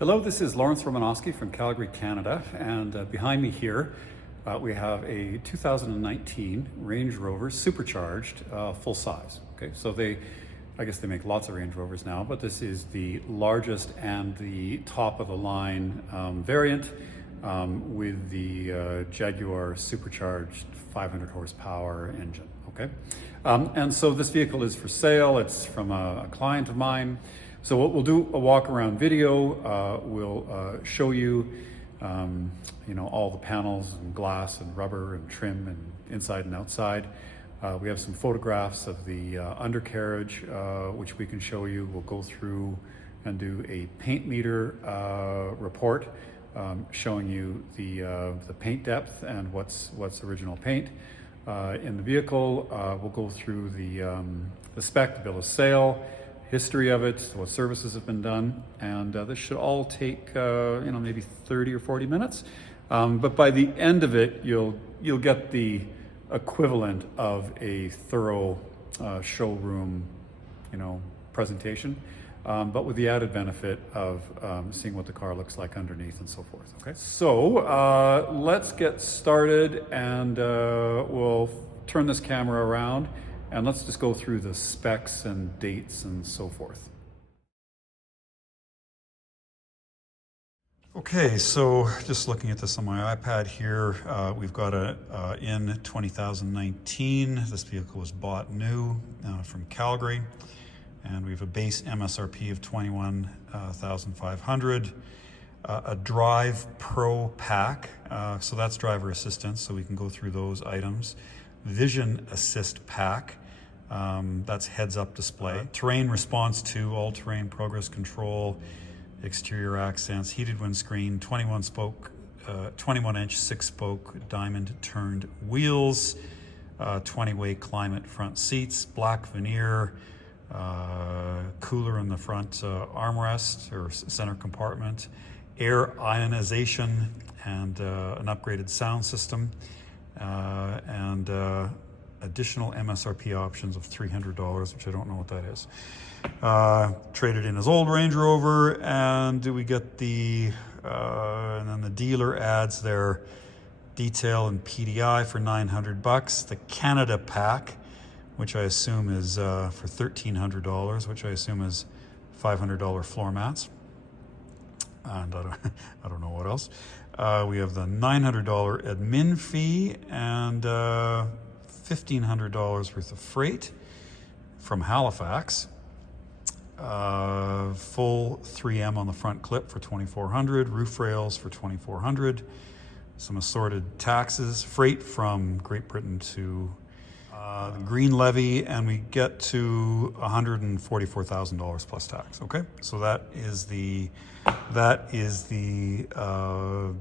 Hello, this is Romanosky from Calgary, Canada, and behind me here we have a 2019 Range Rover Supercharged full size. Okay, so I guess they make lots of Range Rovers now, but this is the largest and the top of the line variant with the Jaguar Supercharged 500 horsepower engine. Okay, and so this vehicle is for sale. It's from a client of mine. So we'll do a walk around video. We'll show you, all the panels and glass and rubber and trim and inside and outside. We have some photographs of the undercarriage, which we can show you. We'll go through and do a paint meter report, showing you the paint depth and what's original paint in the vehicle. We'll go through the spec, the bill of sale, history of it, what services have been done, and this should all take maybe 30 or 40 minutes. But by the end of it, you'll get the equivalent of a thorough showroom, presentation, but with the added benefit of seeing what the car looks like underneath and so forth. Okay, so let's get started, and we'll turn this camera around. And let's just go through the specs and dates and so forth. Okay, so just looking at this on my iPad here, we've got in 2019. This vehicle was bought new from Calgary, and we have a base MSRP of $21,500. A Drive Pro pack, so that's driver assistance, so we can go through those items. Vision Assist pack, that's heads-up display. Terrain response to all-terrain progress control, exterior accents, heated windscreen, 21-inch 6-spoke diamond-turned wheels, 20-way climate front seats, black veneer, cooler in the front armrest or center compartment, air ionization, and an upgraded sound system. And additional MSRP options of $300, which I don't know what that is. Traded in his old Range Rover, and we get and then the dealer adds their detail and PDI for $900. The Canada pack, which I assume is for $1,300, which I assume is $500 floor mats. And I don't know what else. We have the $900 admin fee and $1,500 worth of freight from Halifax. Full 3M on the front clip for $2,400. Roof rails for $2,400. Some assorted taxes. Freight from Great Britain to the Green Levy, and we get to $144,000 plus tax. Okay, so that is the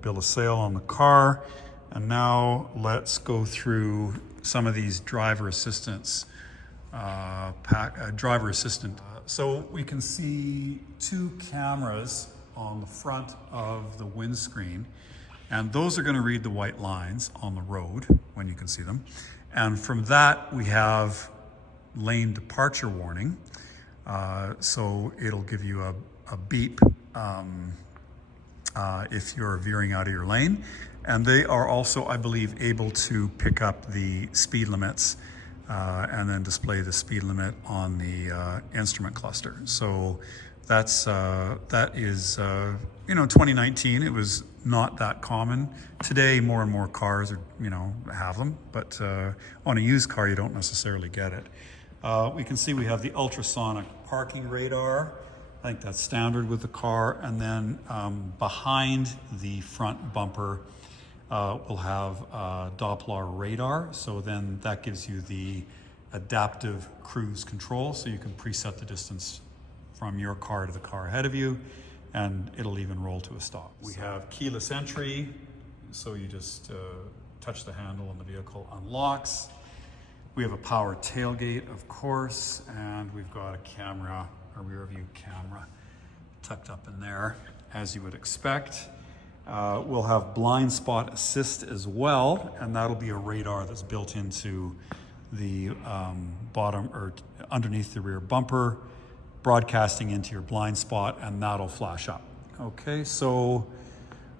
bill of sale on the car. And now let's go through some of these driver assistance driver assistant. So we can see two cameras on the front of the windscreen, and those are going to read the white lines on the road when you can see them. And from that, we have lane departure warning. So it'll give you a beep if you're veering out of your lane. And they are also, I believe, able to pick up the speed limits and then display the speed limit on the instrument cluster. So that is 2019. It was not that common. Today, more and more cars are, have them, but on a used car, you don't necessarily get it. We can see we have the ultrasonic parking radar. I think that's standard with the car. And then behind the front bumper, we'll have Doppler radar. So then that gives you the adaptive cruise control. So you can preset the distance from your car to the car ahead of you, and it'll even roll to a stop. We have keyless entry. So you just touch the handle and the vehicle unlocks. We have a power tailgate, of course, and we've got a camera, a rear view camera tucked up in there, as you would expect. We'll have blind spot assist as well, and that'll be a radar that's built into the bottom or underneath the rear bumper, broadcasting into your blind spot, and that'll flash up. Okay, so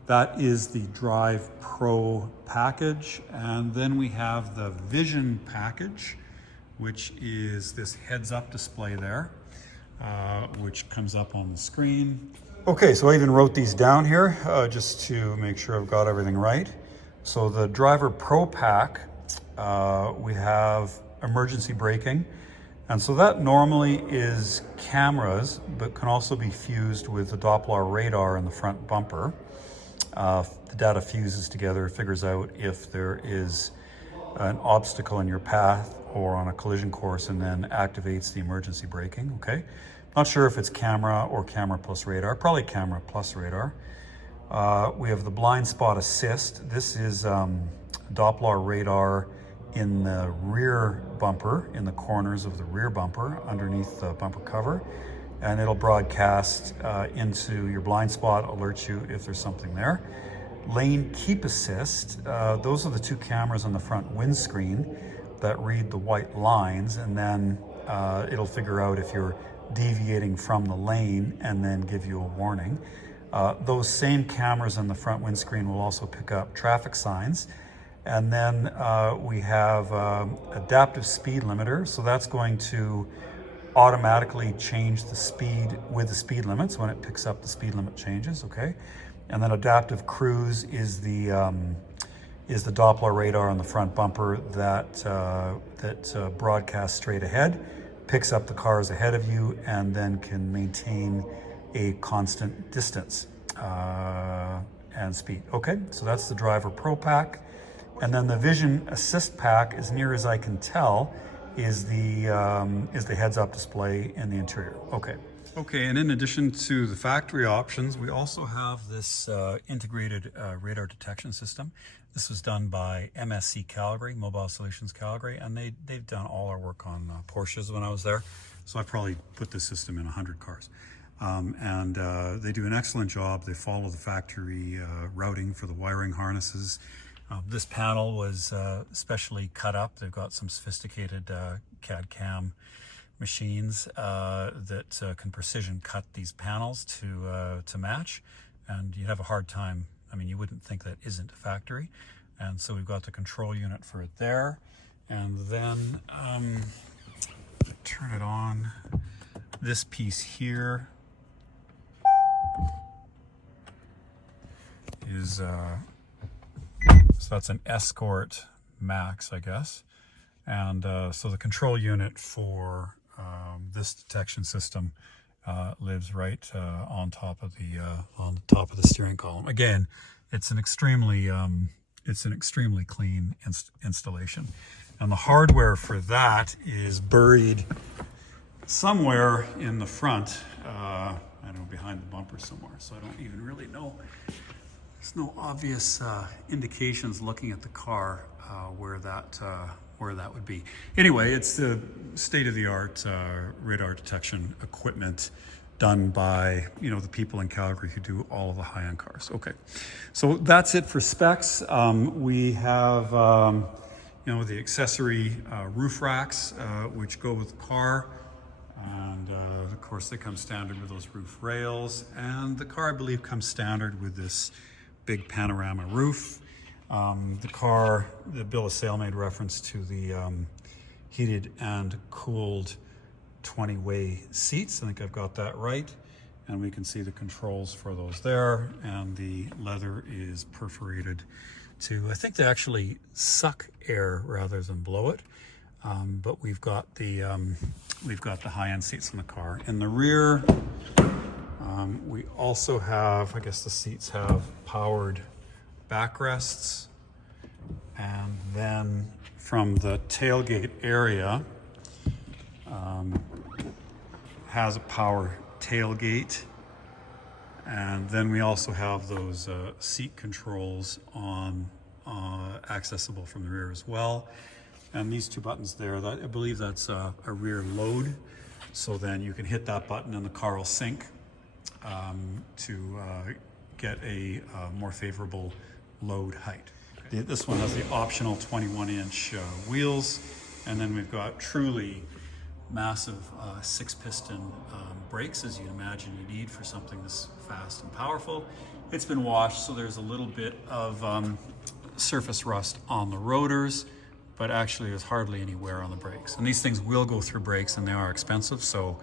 that is the Drive Pro package. And then we have the Vision package, which is this heads-up display there, which comes up on the screen. Okay, so I even wrote these down here just to make sure I've got everything right. So the Driver Pro pack, we have emergency braking. And so that normally is cameras, but can also be fused with the Doppler radar in the front bumper. The data fuses together, figures out if there is an obstacle in your path or on a collision course, and then activates the emergency braking, okay? Not sure if it's camera or camera plus radar, probably camera plus radar. We have the blind spot assist. This is Doppler radar in the rear bumper, in the corners of the rear bumper, underneath the bumper cover. And it'll broadcast into your blind spot, alert you if there's something there. Lane keep assist, those are the two cameras on the front windscreen that read the white lines, and then it'll figure out if you're deviating from the lane and then give you a warning. Those same cameras on the front windscreen will also pick up traffic signs. And then we have adaptive speed limiter. So that's going to automatically change the speed with the speed limits when it picks up the speed limit changes, okay? And then adaptive cruise is the Doppler radar on the front bumper that broadcasts straight ahead, picks up the cars ahead of you, and then can maintain a constant distance and speed. Okay, so that's the Driver Pro pack. And then the Vision Assist pack, as near as I can tell, is the heads-up display in the interior. Okay. Okay, and in addition to the factory options, we also have this integrated radar detection system. This was done by MSC Calgary, Mobile Solutions Calgary, and they've done all our work on Porsches when I was there. So I probably put this system in 100 cars. They do an excellent job. They follow the factory routing for the wiring harnesses. This panel was specially cut up. They've got some sophisticated CAD/CAM machines that can precision cut these panels to match, and you'd have a hard time. I mean, you wouldn't think that isn't a factory. And so we've got the control unit for it there, and then turn it on. This piece here is so that's an Escort Max, I guess. And so the control unit for this detection system lives right on top of the steering column. Again, it's an extremely clean installation. And the hardware for that is buried somewhere in the front. I don't know, behind the bumper somewhere. So I don't even really know. There's no obvious indications looking at the car where that would be. Anyway, it's the state-of-the-art radar detection equipment done by the people in Calgary who do all of the high-end cars. Okay, so that's it for specs. We have the accessory roof racks which go with the car. And of course they come standard with those roof rails, and the car I believe comes standard with this big panorama roof. The bill of sale made reference to the heated and cooled 20-way seats. I think I've got that right. And we can see the controls for those there, and the leather is perforated to, I think they actually suck air rather than blow it. But we've got the high-end seats in the car. In the rear, we also have, I guess the seats have powered backrests, and then from the tailgate area has a power tailgate, and then we also have those seat controls on accessible from the rear as well. And these two buttons there, I believe that's a rear load. So then you can hit that button and the car will sync to get a more favorable load height. Okay. This one has the optional 21-inch wheels. And then we've got truly massive 6-piston brakes, as you'd imagine you need for something this fast and powerful. It's been washed, so there's a little bit of surface rust on the rotors, but actually there's hardly any wear on the brakes. And these things will go through brakes, and they are expensive, so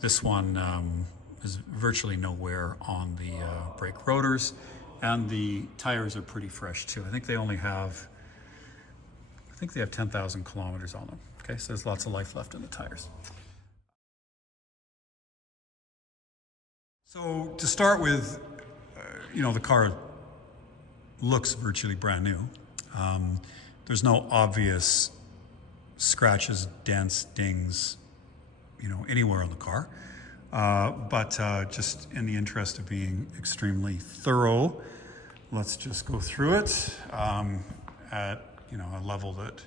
this one is virtually no wear on the brake rotors, and the tires are pretty fresh too. I think they have 10,000 kilometers on them. Okay, so there's lots of life left in the tires. So to start with, the car looks virtually brand new. There's no obvious scratches, dents, dings, anywhere on the car. But just in the interest of being extremely thorough, let's just go through it at a level that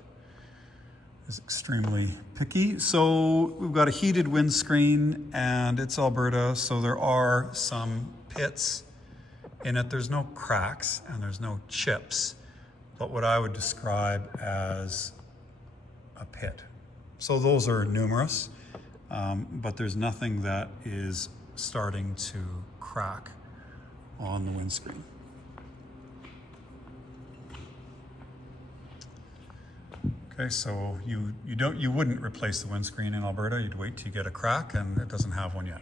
is extremely picky. So we've got a heated windscreen, and it's Alberta, so there are some pits in it. There's no cracks and there's no chips, but what I would describe as a pit. So those are numerous, but there's nothing that is starting to crack on the windscreen. Okay, so you wouldn't replace the windscreen in Alberta. You'd wait till you get a crack, and it doesn't have one yet.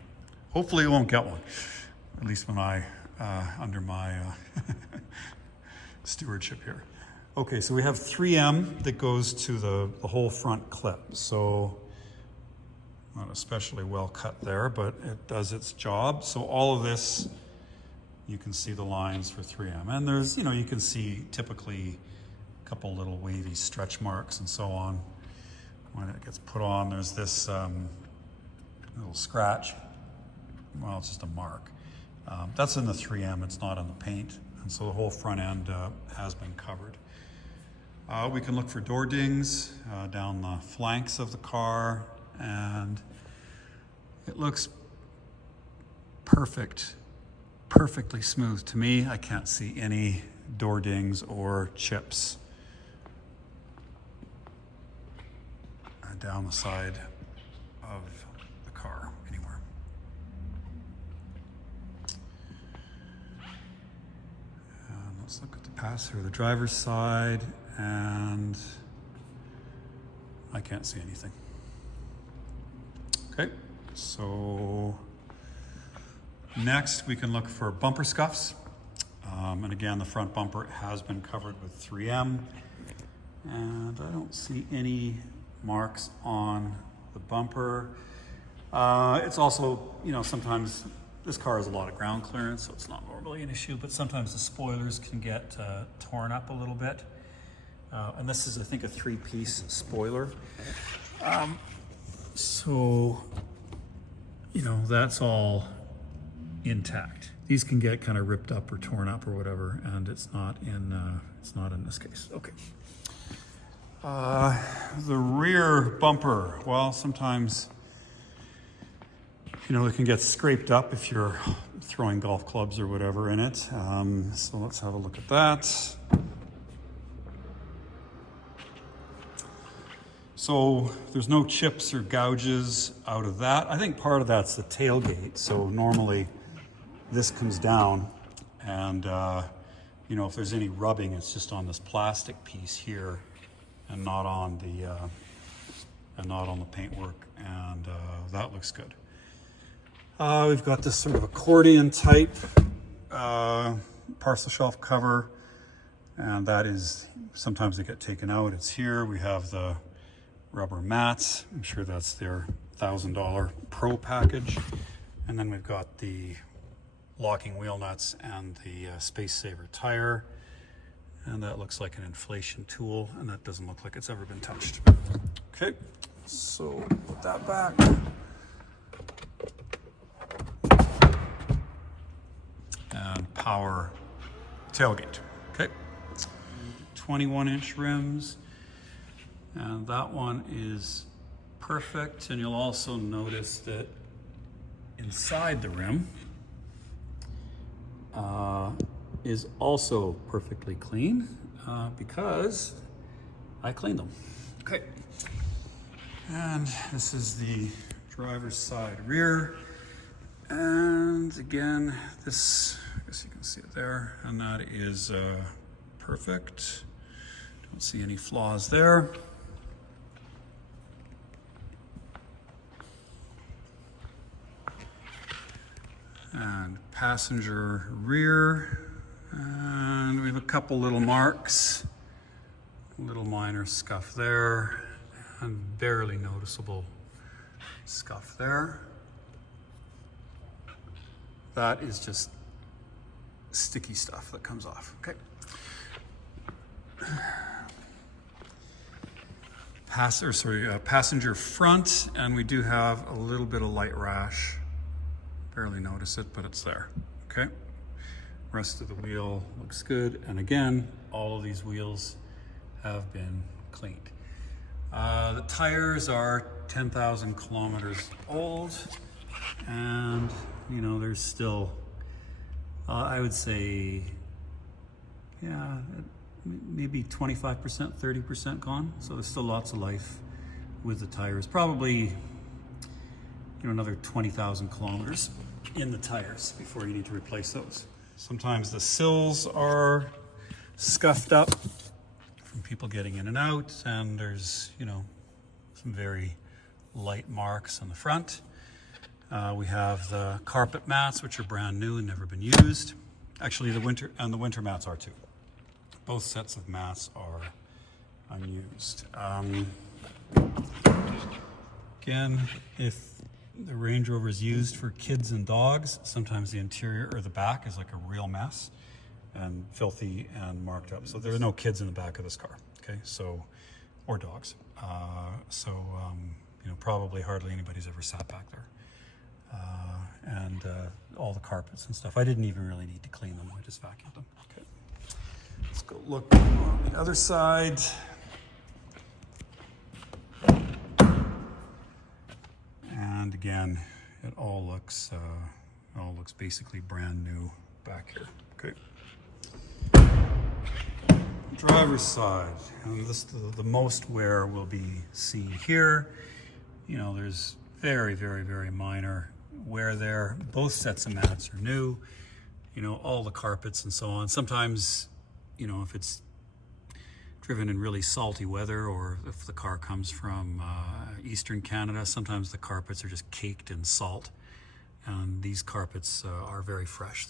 Hopefully you won't get one, at least when under my stewardship here. Okay, so we have 3M that goes to the whole front clip. So not especially well cut there, but it does its job. So all of this, you can see the lines for 3M. And there's, you can see typically couple little wavy stretch marks and so on. When it gets put on, there's this little scratch. Well, it's just a mark. That's in the 3M, it's not on the paint. And so the whole front end has been covered. We can look for door dings down the flanks of the car, and it looks perfectly smooth to me. I can't see any door dings or chips down the side of the car anywhere. And let's look at the pass through the driver's side, and I can't see anything. Okay, so next we can look for bumper scuffs. And again, the front bumper has been covered with 3M, and I don't see any marks on the bumper. It's also, sometimes this car has a lot of ground clearance, so it's not normally an issue, but sometimes the spoilers can get torn up a little bit. And this is, I think, a 3-piece spoiler. So, that's all intact. These can get kind of ripped up or torn up or whatever, and it's not in this case. Okay. The rear bumper, well, sometimes, it can get scraped up if you're throwing golf clubs or whatever in it. So let's have a look at that. So there's no chips or gouges out of that. I think part of that's the tailgate. So normally this comes down, and if there's any rubbing, it's just on this plastic piece here, and not on the paintwork, and that looks good. We've got this sort of accordion type parcel shelf cover, and that is, sometimes they get taken out. It's here. We have the rubber mats. I'm sure that's their $1,000 Pro package. And then we've got the locking wheel nuts and the Space Saver tire. And that looks like an inflation tool, and that doesn't look like it's ever been touched. Okay, so put that back. And power tailgate. Okay, 21-inch rims, and that one is perfect. And you'll also notice that inside the rim is also perfectly clean because I cleaned them. Okay. And this is the driver's side rear. And again, this, I guess you can see it there, and that is perfect. Don't see any flaws there. And passenger rear, and we have a couple little marks, a little minor scuff there, and barely noticeable scuff there. That is just sticky stuff that comes off. Okay. Passenger front, and we do have a little bit of light rash. Barely notice it, but it's there. Okay. Rest of the wheel looks good, and again, all of these wheels have been cleaned. The tires are 10,000 kilometers old, and you know, there's still, I would say, yeah, maybe 25%, 30% gone. So there's still lots of life with the tires. Probably, you know, another 20,000 kilometers in the tires before you need to replace those. Sometimes the sills are scuffed up from people getting in and out, and there's, you know, some very light marks on the front. We have the carpet mats, which are brand new and never been used. Actually, the winter mats are too. Both sets of mats are unused. Again, if the Range Rover is used for kids and dogs, sometimes the interior or the back is like a real mess and filthy and marked up. So there are no kids in the back of this car, okay? So, or dogs. You know, probably hardly anybody's ever sat back there. And all the carpets and stuff. I didn't even really need to clean them. I just vacuumed them. Okay. Let's go look on the other side. And again, it all looks basically brand new back here. Okay. Driver's side, and this the most wear will be seen here. You know, there's very, very, very minor wear there. Both sets of mats are new. You know, all the carpets and so on. Sometimes, you know, if it's driven in really salty weather, or if the car comes from Eastern Canada, sometimes the carpets are just caked in salt. And these carpets are very fresh.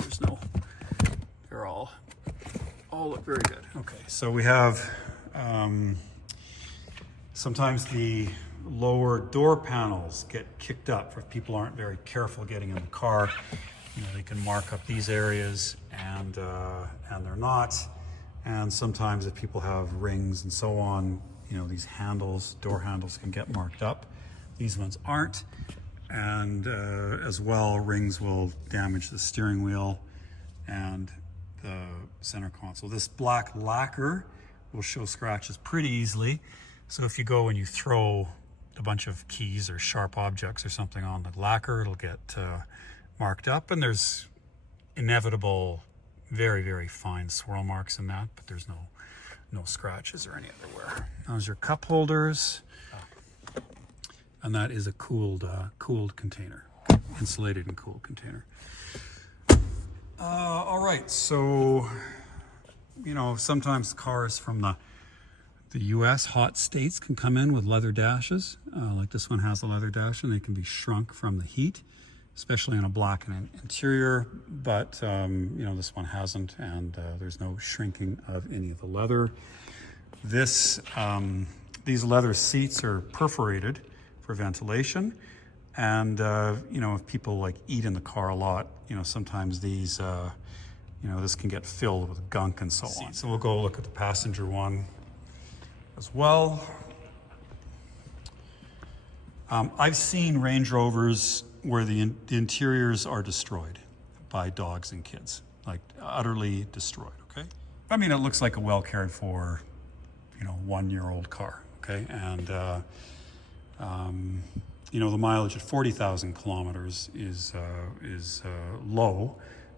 They're all look very good. Okay, so we have sometimes the lower door panels get kicked up if people aren't very careful getting in the car. You know, they can mark up these areas, and they're not. And sometimes if people have rings and so on, you know, these handles, door handles, can get marked up. These ones aren't. And as well, rings will damage the steering wheel and the center console. This black lacquer will show scratches pretty easily. So if you go and you throw a bunch of keys or sharp objects or something on the lacquer, it'll get marked up, and there's inevitable very, very fine swirl marks in that, but there's no scratches or any other wear. Those are cup holders, and that is a cooled container, insulated and cooled container. All right, so, you know, sometimes cars from the US, hot states, can come in with leather dashes. Like this one has a leather dash, and they can be shrunk from the heat, especially on a black interior, but you know, this one hasn't, and there's no shrinking of any of the leather. These leather seats are perforated for ventilation, and you know, if people like eat in the car a lot, you know, sometimes these, you know, this can get filled with gunk and so on. So we'll go look at the passenger one as well. I've seen Range Rovers where the interiors are destroyed by dogs and kids, like utterly destroyed, okay? I mean, it looks like a well cared for, you know, 1-year-old car, okay? And, you know, the mileage at 40,000 kilometers is low.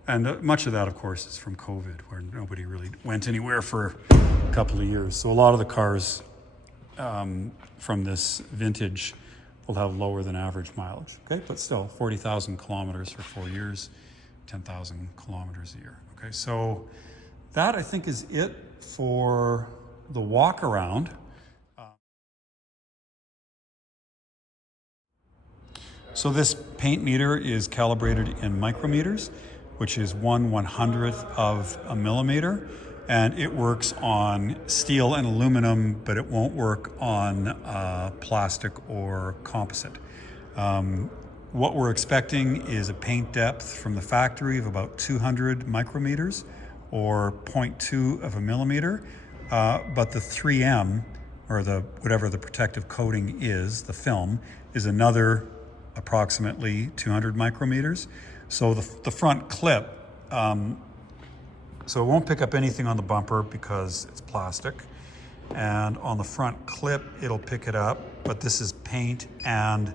And much of that, of course, is from COVID, where nobody really went anywhere for a couple of years. So a lot of the cars from this vintage will have lower than average mileage, okay? But still, 40,000 kilometers for 4 years, 10,000 kilometers a year, okay? So that, I think, is it for the walk around. So this paint meter is calibrated in micrometers, which is 1/100th of a millimeter. And it works on steel and aluminum, but it won't work on plastic or composite. What we're expecting is a paint depth from the factory of about 200 micrometers or 0.2 of a millimeter. But the 3M, or whatever the protective coating is, the film, is another approximately 200 micrometers. So the front clip, so it won't pick up anything on the bumper because it's plastic. And on the front clip, it'll pick it up, but this is paint and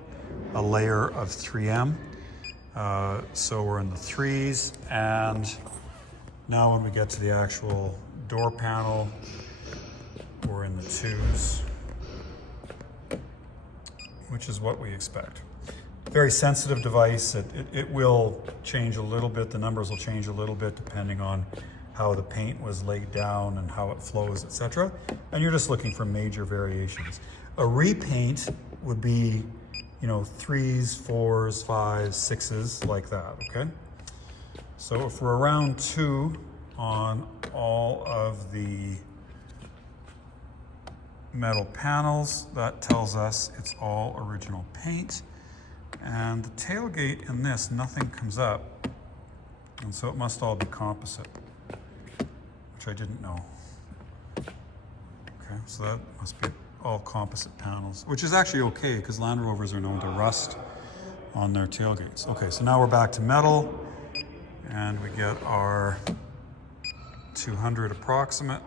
a layer of 3M. So we're in the 3s, and now when we get to the actual door panel, we're in the 2s, which is what we expect. Very sensitive device. It will change a little bit. The numbers will change a little bit depending on how the paint was laid down and how it flows, etc. And you're just looking for major variations. A repaint would be, 3s, 4s, 5s, 6s, like that, okay? So if we're around 2 on all of the metal panels, that tells us it's all original paint. And the tailgate in this, nothing comes up. And so it must all be composite, which I didn't know. Okay, so that must be all composite panels, which is actually okay because Land Rovers are known to rust on their tailgates. Okay, so now we're back to metal, and we get our 200 approximate.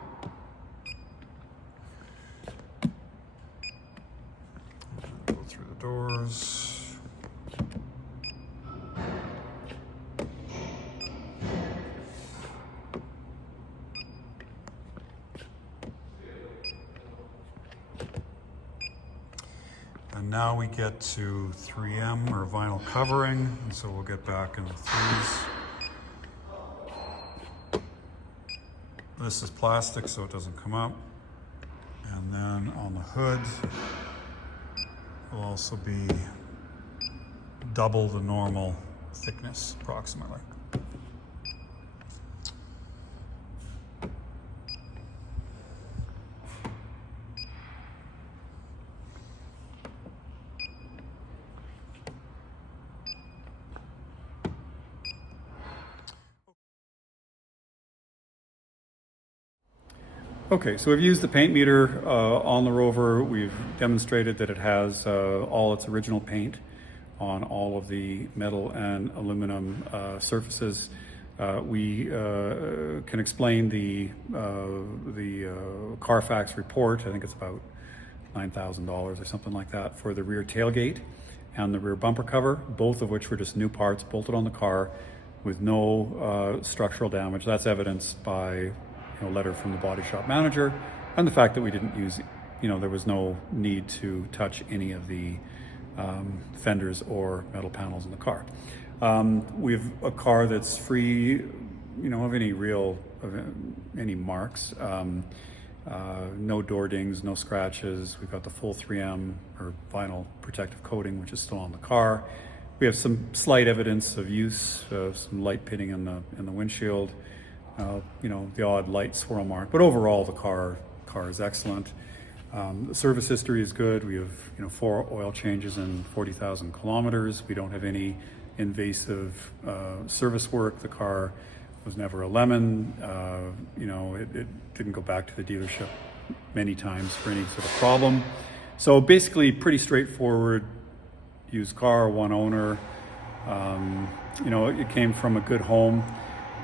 Go through the doors. And now we get to 3M, or vinyl covering, and so we'll get back in the 3s. This is plastic, so it doesn't come up. And then on the hood will also be double the normal thickness, approximately. Okay, so we've used the paint meter on the Rover. We've demonstrated that it has all its original paint on all of the metal and aluminum surfaces. We can explain the Carfax report. I think it's about $9,000 or something like that for the rear tailgate and the rear bumper cover, both of which were just new parts bolted on the car with no structural damage. That's evidenced by letter from the body shop manager, and the fact that we didn't use, there was no need to touch any of the fenders or metal panels in the car. We have a car that's free, of any marks. No door dings, no scratches. We've got the full 3M or vinyl protective coating, which is still on the car. We have some slight evidence of use, some light pitting in the windshield. The odd light swirl mark, but overall the car is excellent. The service history is good. We have 4 oil changes in 40,000 kilometers. We don't have any invasive service work. The car was never a lemon. It didn't go back to the dealership many times for any sort of problem. So basically pretty straightforward used car, one owner. It came from a good home.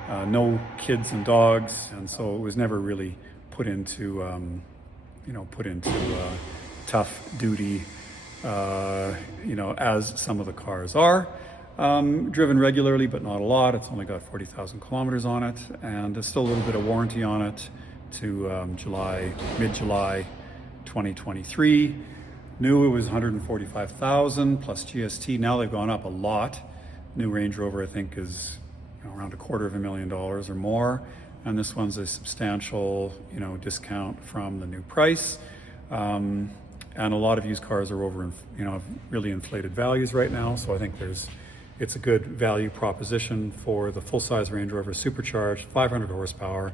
No kids and dogs, and so it was never really put into tough duty, as some of the cars are. Driven regularly, but not a lot. It's only got 40,000 kilometers on it, and there's still a little bit of warranty on it to mid-July 2023. New, it was 145,000 plus GST. Now they've gone up a lot. New Range Rover, I think, is around $250,000 or more, and this one's a substantial, discount from the new price. And a lot of used cars are over, really inflated values right now. So I think it's a good value proposition for the full-size Range Rover Supercharged, 500 horsepower,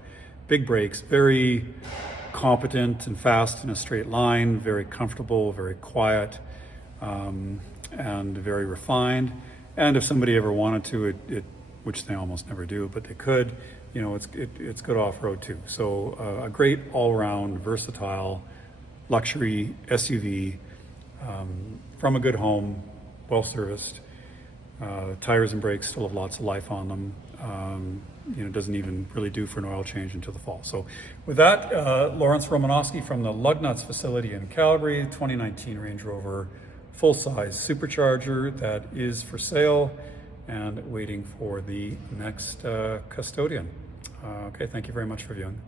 big brakes, very competent and fast in a straight line, very comfortable, very quiet, and very refined. And if somebody ever wanted to, which they almost never do, but they could, it's good off-road too. So a great all-around versatile luxury SUV from a good home, well-serviced. Tires and brakes still have lots of life on them. Doesn't even really due for an oil change until the fall. So with that, Romanosky from the Lugnuts facility in Calgary, 2019 Range Rover full-size supercharger that is for sale and waiting for the next custodian. Okay, thank you very much for viewing.